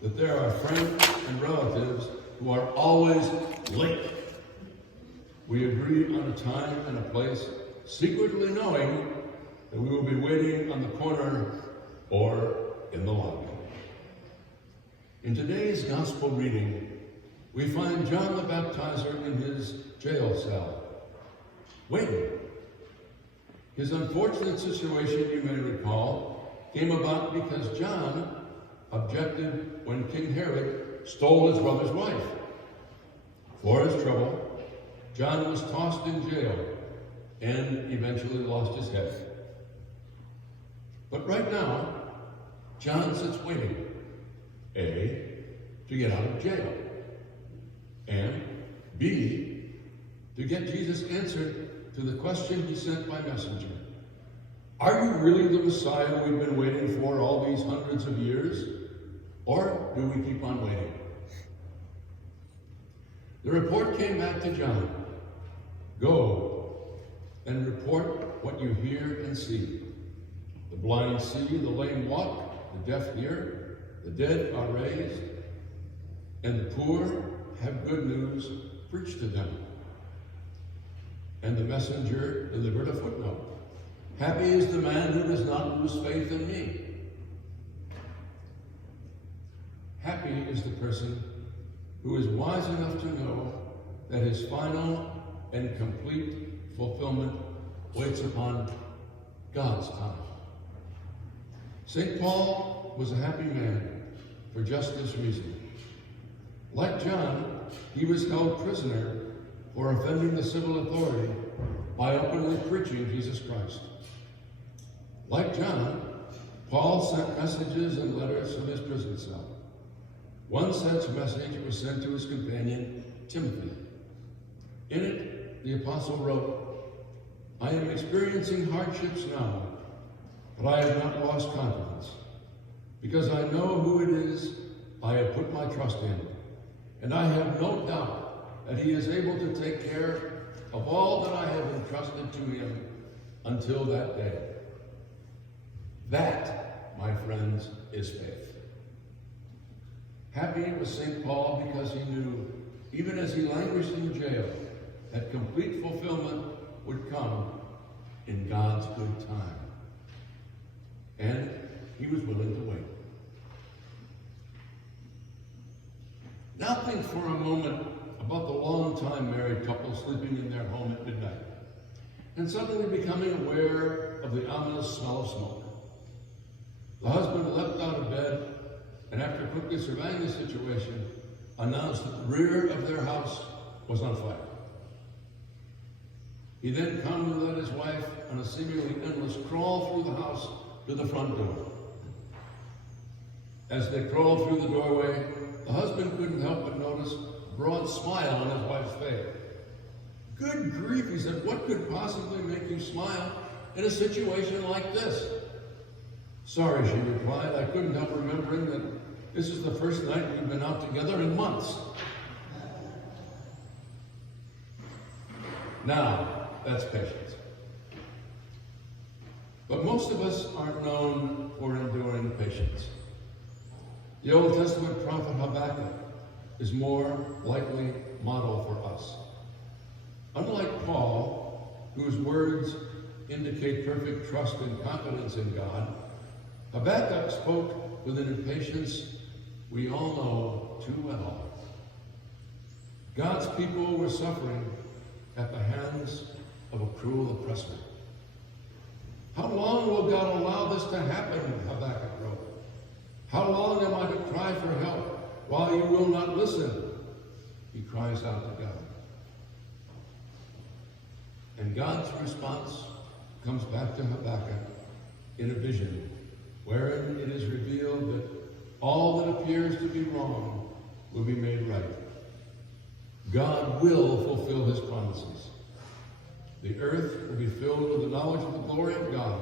that there are friends and relatives who are always late. We agree on a time and a place, secretly knowing that we will be waiting on the corner or in the lobby. In today's gospel reading, we find John the Baptizer in his jail cell, waiting. His unfortunate situation, you may recall, came about because John objected when King Herod stole his brother's wife. For his trouble, John was tossed in jail and eventually lost his head. But right now, John sits waiting, A, to get out of jail, and B, to get Jesus' answer to the question he sent by messenger. Are you really the Messiah we've been waiting for all these hundreds of years? Or do we keep on waiting? The report came back to John. Go and report what you hear and see. The blind see, the lame walk, the deaf hear, the dead are raised, and the poor have good news preached to them. And the messenger delivered a footnote. Happy is the man who does not lose faith in me. Happy is the person who is wise enough to know that his final and complete fulfillment waits upon God's time. St. Paul was a happy man for just this reason. Like John, he was held prisoner for offending the civil authority by openly preaching Jesus Christ. Like John, Paul sent messages and letters from his prison cell. One such message was sent to his companion, Timothy. In it, the apostle wrote, I am experiencing hardships now, but I have not lost confidence, because I know who it is I have put my trust in, and I have no doubt that he is able to take care of all that I have entrusted to him until that day. That, my friends, is faith. Happy was St. Paul because he knew, even as he languished in jail, that complete fulfillment would come in God's good time. And he was willing to wait. Now think for a moment about the long-time married couple sleeping in their home at midnight and suddenly becoming aware of the ominous smell of smoke. The husband leapt out of bed and, after quickly surveying the situation, announced that the rear of their house was on fire. He then calmly led his wife on a seemingly endless crawl through the house to the front door. As they crawled through the doorway, the husband couldn't help but notice a broad smile on his wife's face. Good grief, he said, what could possibly make you smile in a situation like this? Sorry, she replied, I couldn't help remembering that this is the first night we've been out together in months. Now, that's patience. But most of us aren't known for enduring patience. The Old Testament prophet Habakkuk is more likely model for us. Unlike Paul, whose words indicate perfect trust and confidence in God, Habakkuk spoke with an impatience we all know too well. God's people were suffering at the hands of a cruel oppressor. How long will God allow this to happen, Habakkuk wrote. How long am I to cry for help while you will not listen? He cries out to God. And God's response comes back to Habakkuk in a vision, wherein it is revealed that all that appears to be wrong will be made right. God will fulfill his promises. The earth will be filled with the knowledge of the glory of God,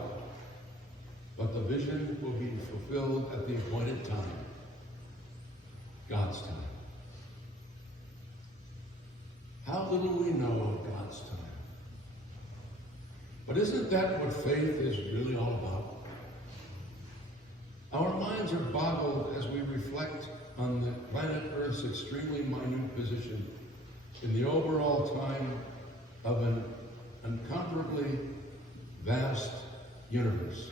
but the vision will be fulfilled at the appointed time, God's time. How little we know of God's time. But isn't that what faith is really all about? Our minds are boggled as we reflect reflect on the planet Earth's extremely minute position in the overall time of an incomparably vast universe.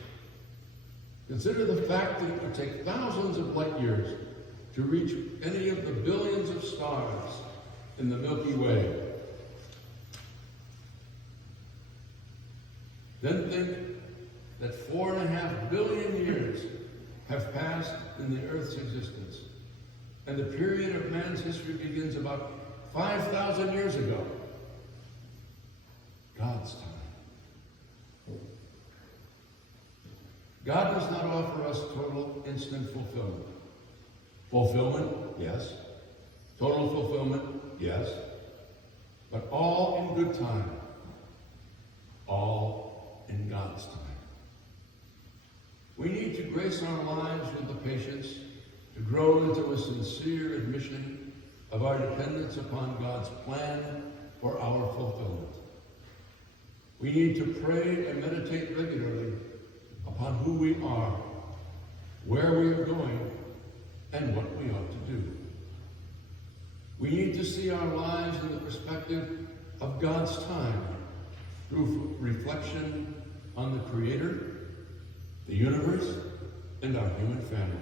Consider the fact that it would take thousands of light years to reach any of the billions of stars in the Milky Way. Then think that 4.5 billion years have passed in the Earth's existence, and the period of man's history begins about 5,000 years ago. God's time. God does not offer us total instant fulfillment. Fulfillment, yes. Total fulfillment, yes. But all in good time. All in God's time. We need to grace our lives with the patience to grow into a sincere admission of our dependence upon God's plan for our fulfillment. We need to pray and meditate regularly upon who we are, where we are going, and what we ought to do. We need to see our lives in the perspective of God's time through reflection on the Creator, the universe, and our human family.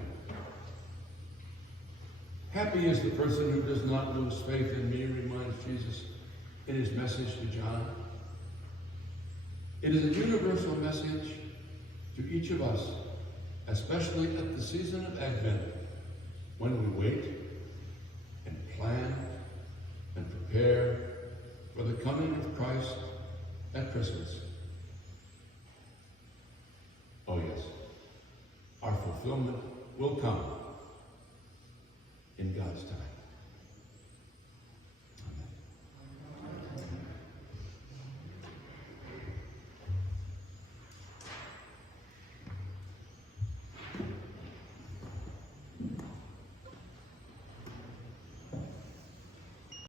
Happy is the person who does not lose faith in me, reminds Jesus in his message to John. It is a universal message to each of us, especially at the season of Advent, when we wait and plan and prepare for the coming of Christ at Christmas. Oh yes, our fulfillment will come in God's time.